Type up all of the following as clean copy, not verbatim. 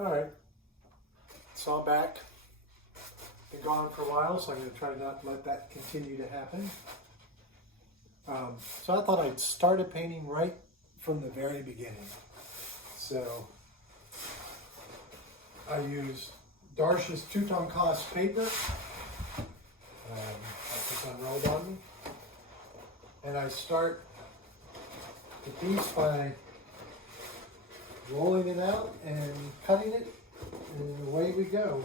All right, so I'm back. Been gone for a while, so I'm going to try not to let that continue to happen. So I thought I'd started painting right from the very beginning. So I use Darsh's Tutankhamun paper. That's unrolled on me. And I start the piece by rolling it out and cutting it, and away we go.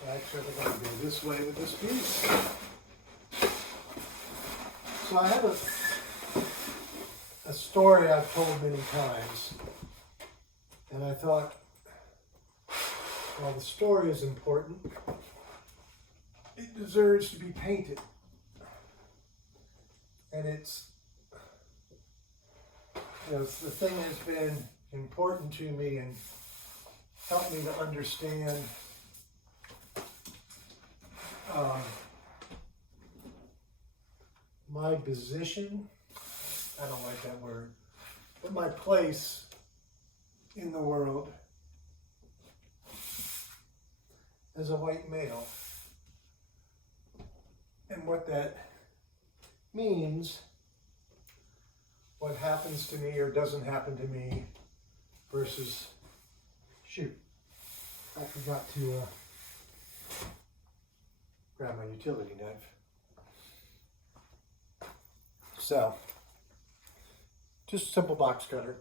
So actually, I'm going to go this way with this piece. So I have a story I've told many times, and I thought, well, the story is important. It deserves to be painted. And it's, the thing has been important to me and helped me to understand my position, I don't like that word, but my place in the world as a white male, and what that means, what happens to me or doesn't happen to me versus, shoot, I forgot to grab my utility knife. So, just a simple box cutter.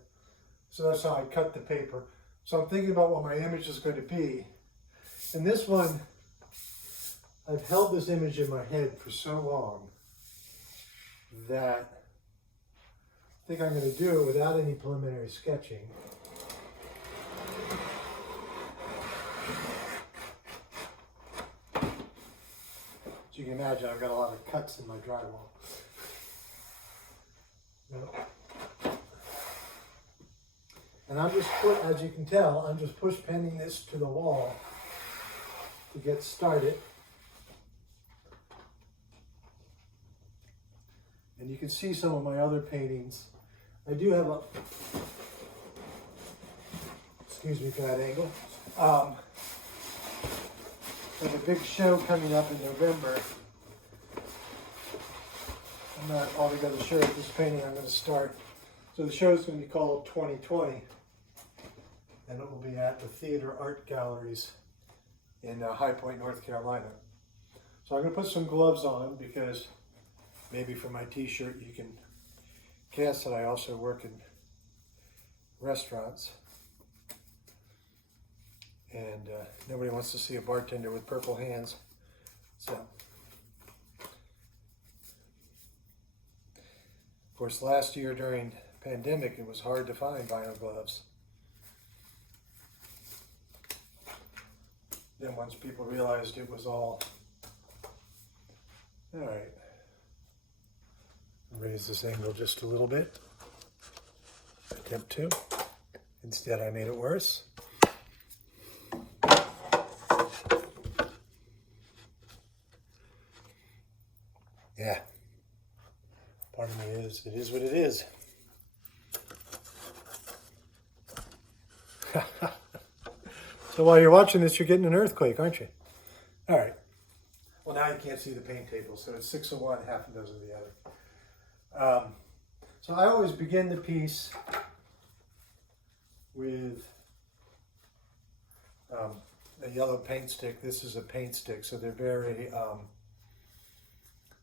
So that's how I cut the paper. So I'm thinking about what my image is going to be. And this one, I've held this image in my head for so long that I think I'm going to do it without any preliminary sketching. As you can imagine, I've got a lot of cuts in my drywall. And I'm just, as you can tell, I'm just push pinning this to the wall to get started. And you can see some of my other paintings. I do have a, excuse me for that angle. There's a big show coming up in November. I'm not altogether sure if this painting I'm going to start. So the show is going to be called 2020. And it will be at the Theater Art Galleries in High Point, North Carolina. So I'm going to put some gloves on because maybe for my t-shirt you can guess that I also work in restaurants. And nobody wants to see a bartender with purple hands. So, of course, last year during the pandemic, it was hard to find vinyl gloves. Then once people realized it was all right, raise this angle just a little bit. Attempt to. Instead, I made it worse. Yeah. Part of me is, it is what it is. So while you're watching this, you're getting an earthquake, aren't you? All right. Well, now you can't see the paint table, so it's 6 of one, half a dozen of the other. So I always begin the piece with a yellow paint stick. This is a paint stick, so they're very,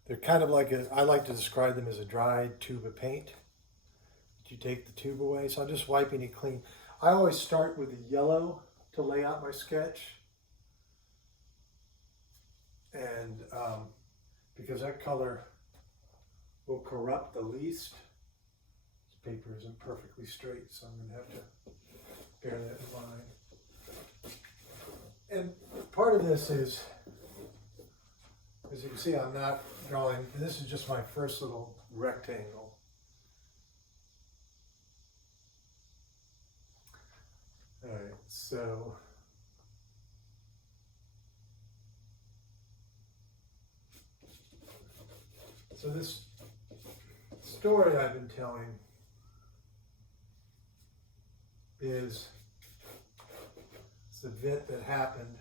they're kind of like, I like to describe them as a dried tube of paint. You take the tube away, so I'm just wiping it clean. I always start with the yellow to lay out my sketch. And because that color will corrupt the least. This paper isn't perfectly straight, so I'm going to have to bear that in mind. And part of this is, as you can see, I'm not drawing, this is just my first little rectangle. All right, so this story I've been telling is it's the event that happened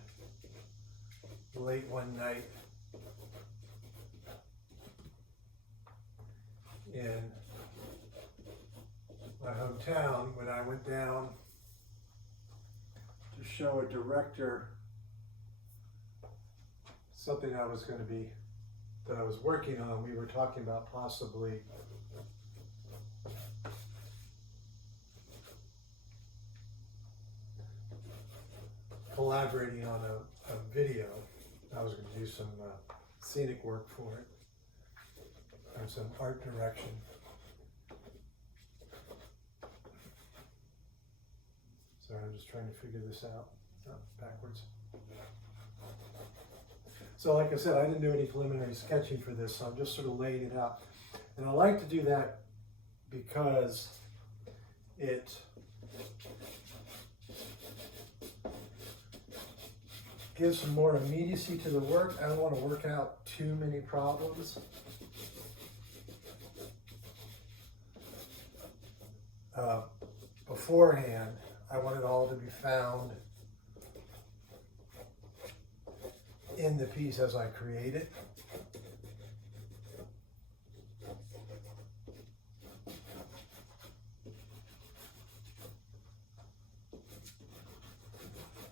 late one night in my hometown when I went down to show a director something that I was working on. We were talking about possibly collaborating on a video. I was going to do some scenic work for it and some art direction. Sorry, I'm just trying to figure this out. Backwards. So like I said, I didn't do any preliminary sketching for this, so I'm just sort of laying it out. And I like to do that because it gives some more immediacy to the work. I don't want to work out too many problems. Beforehand, I want it all to be found in the piece as I create it.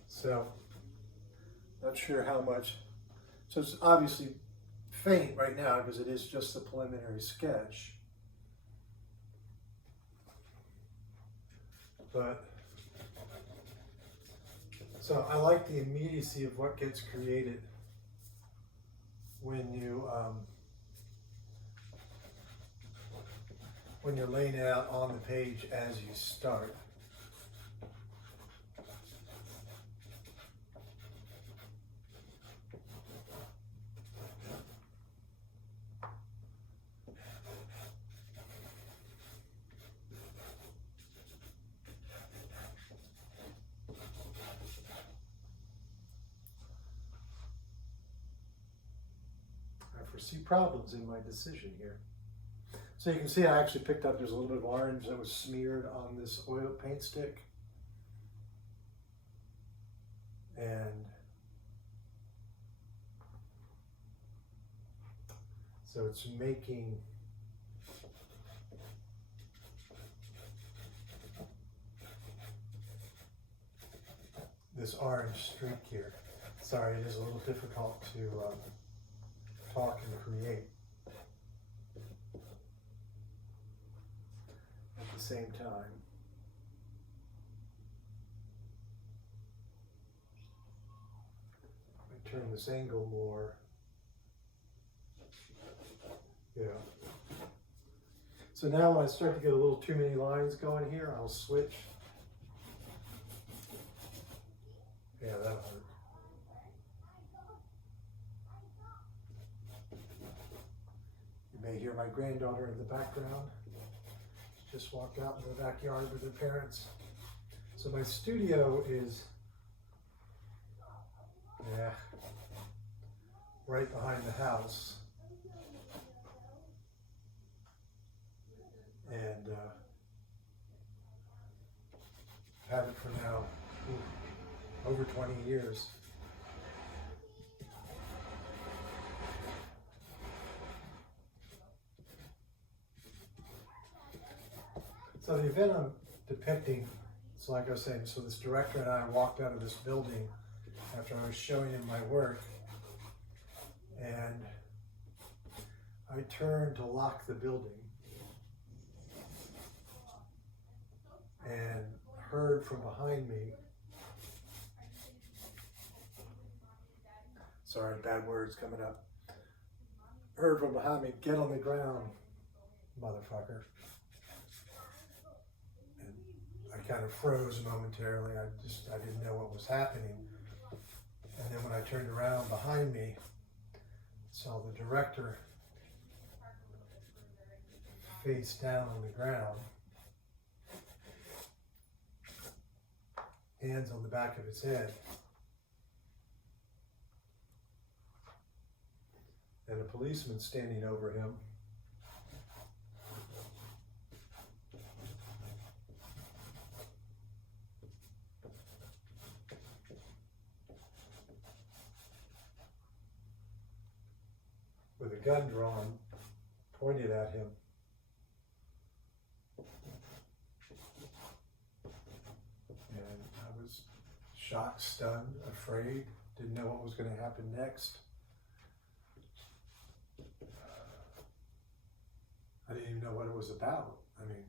So, not sure how much. So it's obviously faint right now because it is just a preliminary sketch. But, so I like the immediacy of what gets created when you're laying it out on the page as you start. Foresee problems in my decision here. So you can see I actually picked up, there's a little bit of orange that was smeared on this oil paint stick. And so it's making this orange streak here. Sorry, it is a little difficult to talk and create at the same time. I turn this angle more. Yeah. So now when I start to get a little too many lines going here, I'll switch. Yeah, that'll work. You may hear my granddaughter in the background. She just walked out in the backyard with her parents. So my studio is, right behind the house. And I've had it for now over 20 years. So the event I'm depicting, so like I was saying, so this director and I walked out of this building after I was showing him my work, and I turned to lock the building and heard from behind me, sorry, bad words coming up, heard from behind me, "Get on the ground, motherfucker." I kind of froze momentarily. I didn't know what was happening. And then when I turned around behind me, saw the director face down on the ground, hands on the back of his head, and a policeman standing over him. gun drawn, pointed at him. And I was shocked, stunned, afraid, didn't know what was going to happen next. I didn't even know what it was about. I mean,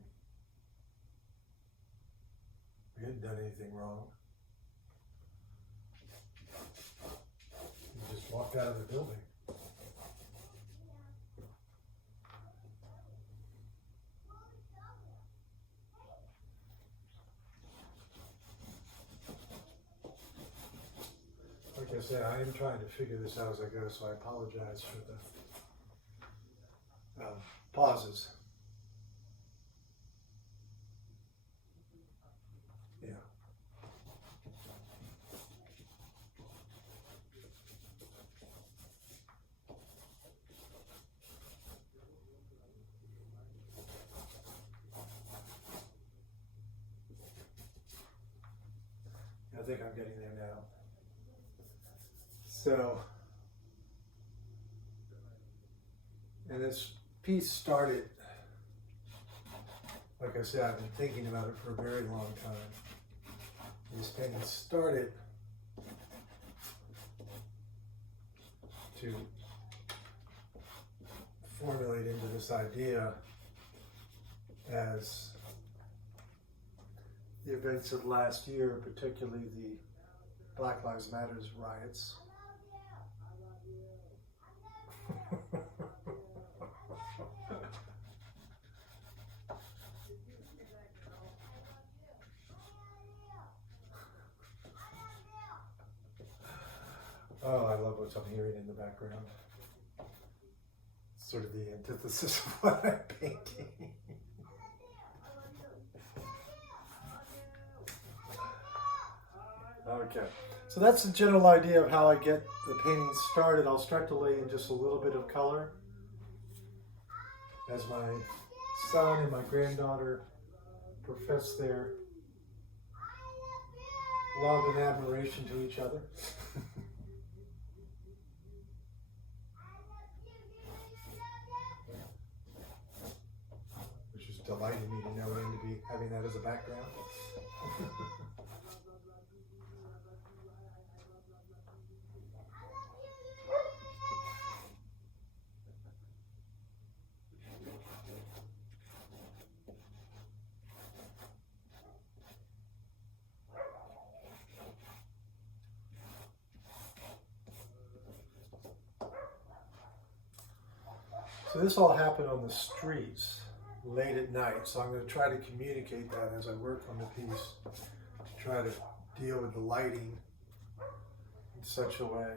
we hadn't done anything wrong. He just walked out of the building. Like I said, I am trying to figure this out as I go, so I apologize for the pauses. Yeah. I think I'm getting there now. So, and this piece started, like I said, I've been thinking about it for a very long time. This painting started to formulate into this idea as the events of last year, particularly the Black Lives Matter riots. Oh, I love what I'm hearing in the background. It's sort of the antithesis of what I'm painting. Okay, so that's the general idea of how I get the painting started. I'll start to lay in just a little bit of color as my son and my granddaughter profess their love and admiration to each other. Which is delighting me to know and to be having that as a background. So this all happened on the streets late at night, so I'm going to try to communicate that as I work on the piece, to try to deal with the lighting in such a way.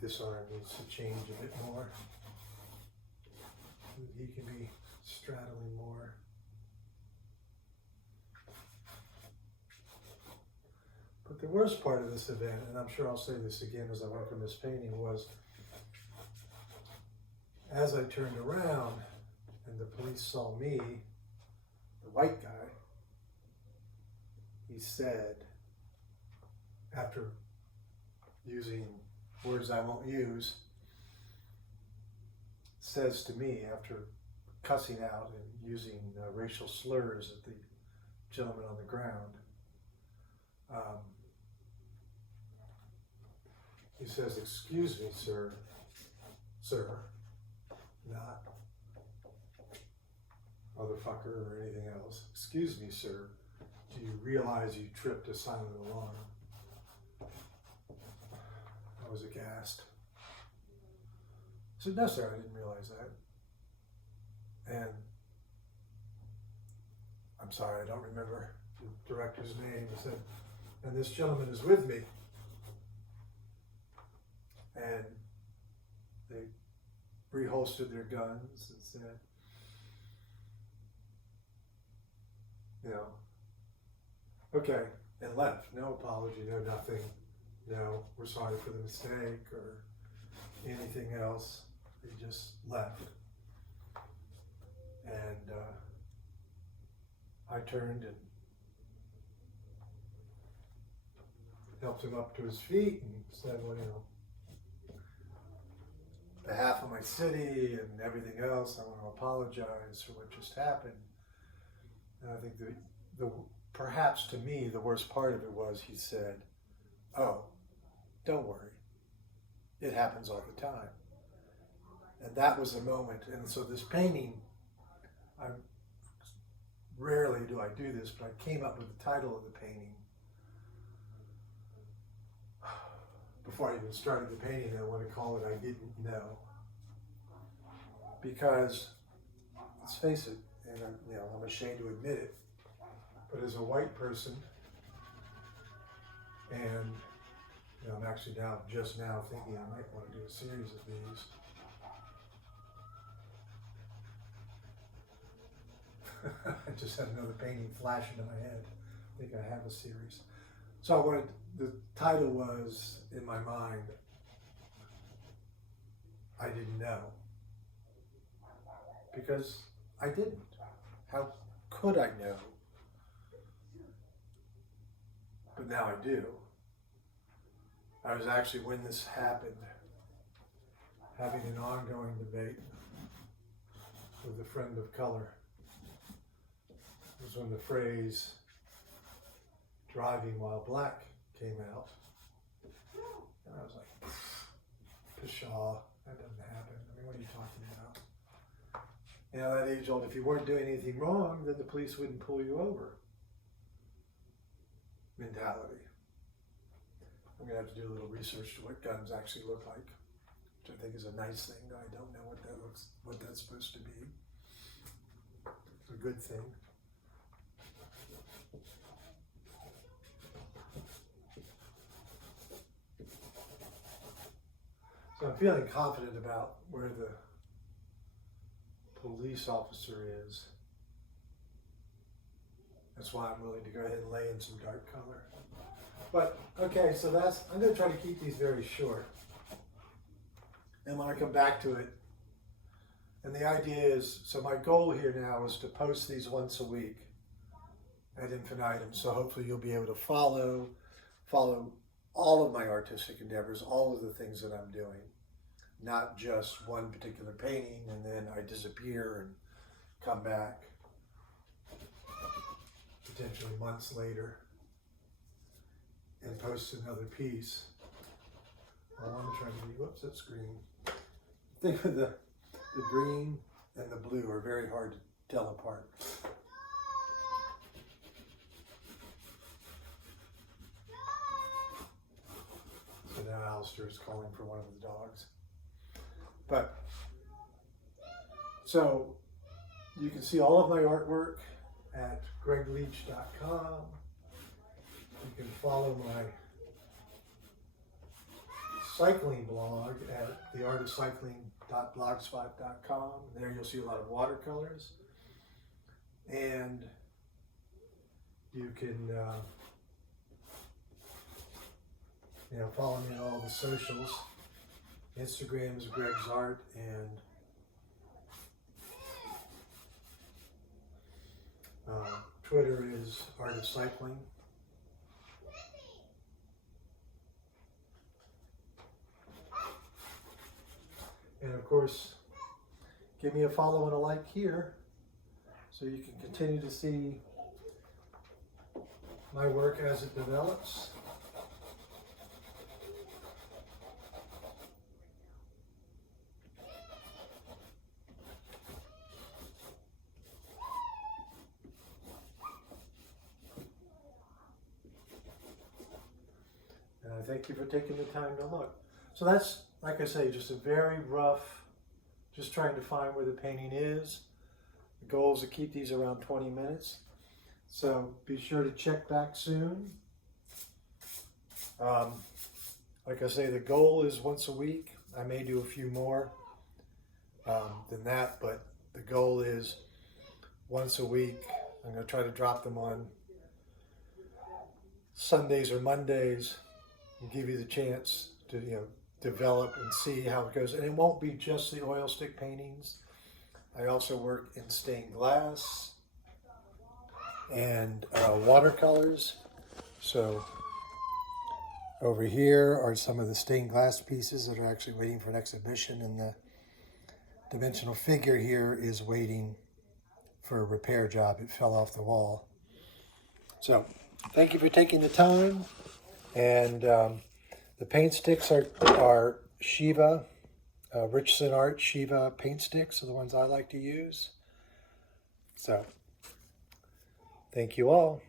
This arm needs to change a bit more. He can be straddling more. But the worst part of this event, and I'm sure I'll say this again as I work on this painting, was as I turned around and the police saw me, the white guy, he said, after using words I won't use, says to me, after cussing out and using racial slurs at the gentleman on the ground, he says, "Excuse me, sir, not motherfucker or anything else. Excuse me, sir, do you realize you tripped a silent alarm?" I was aghast. I said, "No, sir, I didn't realize that." And I'm sorry, I don't remember the director's name. He said, "And this gentleman is with me." And they reholstered their guns and said, okay, and left. No apology, no nothing. No, we're sorry for the mistake or anything else. They just left. And I turned and helped him up to his feet and said, "Well, behalf of my city and everything else, I want to apologize for what just happened. And I think the perhaps to me, the worst part of it was he said, "Oh, don't worry. It happens all the time." And that was the moment. And so this painting, rarely do I do this, but I came up with the title of the painting before I even started the painting. I want to call it "I Didn't Know," because let's face it, and I'm ashamed to admit it, but as a white person, and I'm actually just now thinking I might want to do a series of these. I just had another painting flash into my head. I think I have a series. So the title was in my mind, "I Didn't Know." Because I didn't. How could I know? But now I do. I was actually, when this happened, having an ongoing debate with a friend of color. It was when the phrase "driving while black" came out. And I was like, pshaw, that doesn't happen. I mean, what are you talking about? That age old, if you weren't doing anything wrong, then the police wouldn't pull you over mentality. I'm going to have to do a little research to what guns actually look like, which I think is a nice thing. I don't know what that's supposed to be. It's a good thing. So I'm feeling confident about where the police officer is. That's why I'm willing to go ahead and lay in some dark color. But, okay, so I'm going to try to keep these very short. And when I come back to it, and the idea is, so my goal here now is to post these once a week ad infinitum. So hopefully you'll be able to follow all of my artistic endeavors, all of the things that I'm doing, not just one particular painting and then I disappear and come back potentially months later and post another piece. I want to try to be, whoops, that's green. Think of the green and the blue are very hard to tell apart. So now Alistair is calling for one of the dogs. But, so you can see all of my artwork at greigleach.com. You can follow my cycling blog at theartofcycling.blogspot.com. There you'll see a lot of watercolors. And you can follow me on all the socials. Instagram is Greig's Art, and Twitter is Art of Cycling. And of course, give me a follow and a like here so you can continue to see my work as it develops. And I thank you for taking the time to look. So that's, like I say, just a very rough, just trying to find where the painting is. The goal is to keep these around 20 minutes. So be sure to check back soon. Like I say, the goal is once a week. I may do a few more than that, but the goal is once a week. I'm going to try to drop them on Sundays or Mondays and give you the chance to, develop and see how it goes. And it won't be just the oil stick paintings. I also work in stained glass and watercolors. So Over here are some of the stained glass pieces that are actually waiting for an exhibition, and the dimensional figure here is waiting for a repair job. It fell off the wall. So, thank you for taking the time. And the paint sticks are Shiva, Richardson Art Shiva paint sticks are the ones I like to use. So, thank you all.